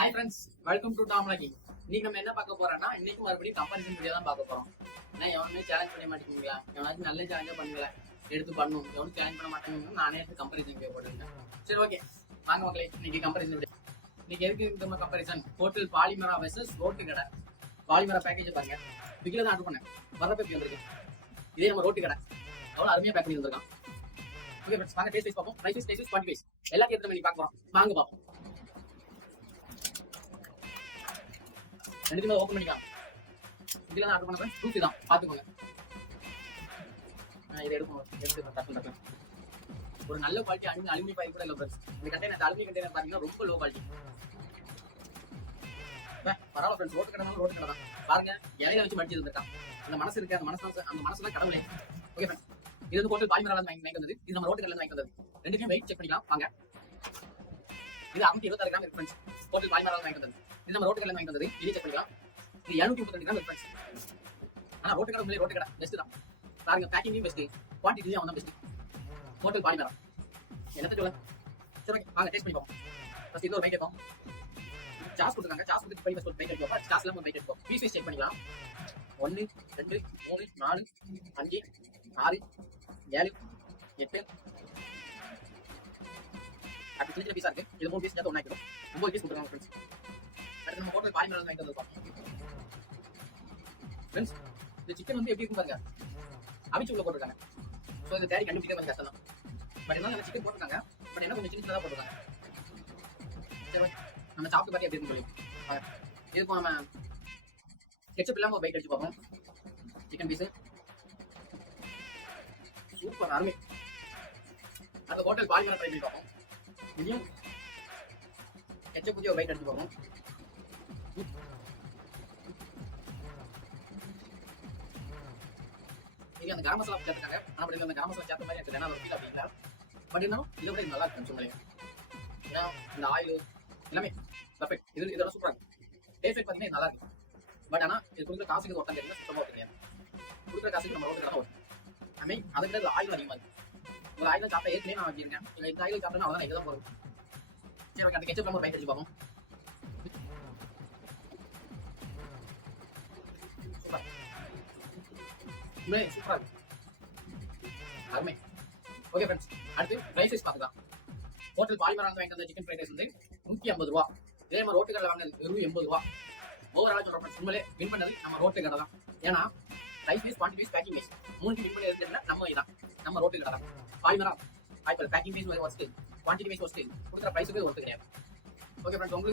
Hi friends, welcome to Tom logging. இன்னைக்கு நம்ம என்ன பார்க்க போறோம்னா, இன்னைக்கு மறுபடியும் கம்பாரிசன் வீடியோ தான் பார்க்க போறோம். ஏன்னா எவனுமே சேலஞ்ச் பண்ண மாட்டேங்குங்களா, எவனாச்சும் நல்ல சேலஞ்சா பண்ணுங்களா, எடுத்து பண்ணும். எவனும் சேலஞ்ச் பண்ண மாட்டாங்க, நானே எடுத்து கம்பாரிசன் வீடியோ போட்டுருக்கேன். சரி, ஓகே, வாங்க மக்களே, இன்னைக்கு கம்பாரிசன் வீடியோ. இன்னைக்கு எதுக்கு இந்த கம்பாரிசன்? ஹோட்டல் பாலிமரா வெர்சஸ் ரோட்டு கடை. பாலிமரா பேக்கேஜ் பாருங்க, பிகில தான் ஆர்டர் பண்ணேன், வரப்ப எப்படி வந்திருக்கு. இதே நம்ம ரோட்டு கடை அவ்வளோ அருமையா பேக் பண்ணி வந்திருக்கான். ஓகே ஃப்ரெண்ட்ஸ், வாங்க டேஸ்ட் வைஸ் பார்ப்போம். Rice wise, taste wise, quantity wise எல்லாத்தையும் எடுத்து பண்ணி பார்க்க போறோம். வாங்க பார்ப்போம். ரெண்டுமே ஓப்பன் பண்ணிக்கலாம். இதெல்லாம் ஆர்டர் பண்ண ஃப்ரூட் தான், பார்த்துக்கோங்க. இதை எடுக்கணும். ஒரு நல்ல குவாலிட்டி அலுமினியம் பைப் கூட இல்லை ஃப்ரெண்ட்ஸ். இந்த கண்டெய்னர், அலுமினியம் கண்டெய்னர் பார்த்தீங்கன்னா ரொம்ப லோ குவாலிட்டி. பரவாயில்ல ஃப்ரெண்ட்ஸ், ரோட்டு கடை ரோட்டு கடை தான். பாருங்க, இலையில வச்சு மடிச்சு இருந்திருக்கான். அந்த மனசு இருக்கு, அந்த மனசுலாம் கடவுளே. ஓகே ஃப்ரெண்ட்ஸ், இது வந்து ஹோட்டல் பாலிமரால வாங்கி வந்தது. இது நம்ம ரோட்டு கடையில் வாங்கி வந்தது. ரெண்டுமே வெயிட் செக் பண்ணிக்கலாம் வாங்க. இது 626 கிராம் இருக்கு ஃப்ரெண்ட்ஸ். ஹோட்டல் பாலிமரால வாங்கி வந்தது. இது நம்ம ரோட்டு கடையில் வாங்கி வந்தது. இது செக் பண்ணிக்கலாம். இது 732 கிராம் இருக்கு ஃப்ரெண்ட்ஸ். ஆனா ரோட்டு கடை ரோட்டு கடை பெஸ்ட் தான். பாருங்க, பேக்கிங்கும் பெஸ்ட், குவான்டிட்டியும் அவன் தான் பெஸ்ட். ஹோட்டல் பாலிமரா என்னத்த சொல்ல. சரி, வாங்க டேஸ்ட் பண்ணி பார்ப்போம். ஃபர்ஸ்ட் இது ஒரு பைக் எடுப்போம். சாஸ் கொடுத்துருக்காங்க, சாஸ் கொடுத்து பைக் ஒரு பைக் எடுப்போம். சாஸ் இல்லாம ஒரு பைக் எடுப்போம். பீஸ் வைஸ் செக் பண்ணிக்கலாம். 1 2 3 4 5 6 7 8 அப்படி சின்ன சின்ன பீஸா இருக்கு. இது 3 பீஸ் சேர்த்து ஒண்ணா இருக்கும். 9 பீஸ் கொடுத்துருக்காங்க ஃப்ரெண்ட்ஸ். அடுத்து நம்ம ஹோட்டல் பாலிமரா வாங்கி வந்திருக்கோம் ஃப்ரெண்ட்ஸ். இந்த சிக்கன் வந்து எப்படி இருக்கும் பாருங்க, அவிச்சு உள்ள போட்டுருக்காங்க. ஸோ இது தேடி கண்டுபிடிக்க கொஞ்சம் கஷ்டம் தான். பட் என்ன சிக்கன் போட்டுருக்காங்க, பட் என்ன கொஞ்சம் சின்ன சின்னதாக போட்டுருக்காங்க. சரி, நம்ம சாப்பிட்டு பார்த்து எப்படி இருக்குன்னு சொல்லி இதுக்கும் நம்ம கெச்சப் இல்லாமல் ஒரு பைக் அடிச்சு பார்ப்போம். சிக்கன் பீஸு சூப்பர் அருமை. அந்த ஹோட்டல் பாலிமரா ட்ரை பண்ணி பார்ப்போம். இதையும் கெச்சப் புதிய ஒரு பைக் அடிச்சு பார்ப்போம். இது அந்த கரம் மசாலா சேர்த்துக்காங்க. ஆனால் அந்த கரம் மசாலா சேர்த்த மாதிரி இருக்குது. ஏன்னா ஒரு ஃபீல் அப்படி இல்லை. பட் இருந்தாலும் இதை விட இது நல்லா இருக்குன்னு சொல்லுங்க. ஏன்னா இந்த ஆயில் எல்லாமே பர்ஃபெக்ட். இதோட சூப்பராக இருக்கும். டேஸ்ட் பார்த்தீங்கன்னா நல்லா இருக்கும். பட் ஆனால் இது கொடுக்குற காசுக்கு ஒருத்தம் தெரியும், சுத்தமாக ஒருத்தங்க கொடுக்குற காசுக்கு நம்ம ரோட்டு கடை வரும். ஐ மீன் அதை விட ஆயில் அதிகமாக இருக்கும். ஒரு ஆயில் சாப்பிட்டா ஏற்கனவே நான் வச்சிருக்கேன். இல்லை இந்த ஆயில் சாப்பிட்டா அவ்வளோ இதுதான் போகும். சரி, ஓகே, அந்த கெச்சப் நம்ம பைக் அடிச்சு பார்ப்போம். சூப்பர், சூப்பரா இருக்கு, அருமை. ஓகே ஃப்ரெண்ட்ஸ், அடுத்து ரைஸ் ரைஸ் பார்த்துக்கலாம். ஹோட்டல் பாலிமரா வாங்கி வந்த சிக்கன் ஃப்ரைட் ரைஸ் வந்து 150 ரூபா. இதே மாதிரி ரோட்டு கடையில் வாங்கினது வெறும் 80 ரூபா. ஓவராலாக சொல்ற ஃப்ரெண்ட்ஸ், உண்மையிலே வின் பண்ணது நம்ம ரோட்டு கடை தான். ஏன்னா rice wise, quantity wise, packing wise மூணுக்கு வின் பண்ணி இருந்ததுன்னா நம்ம இதான், நம்ம ரோட்டு கடை தான். பாலிமரா packing wise worst, quantity wise worst, கொடுக்குற ப்ரைஸுக்கு ஒர்த்து கிடையாது. ஓகே ஃப்ரெண்ட்ஸ், உங்களுக்கு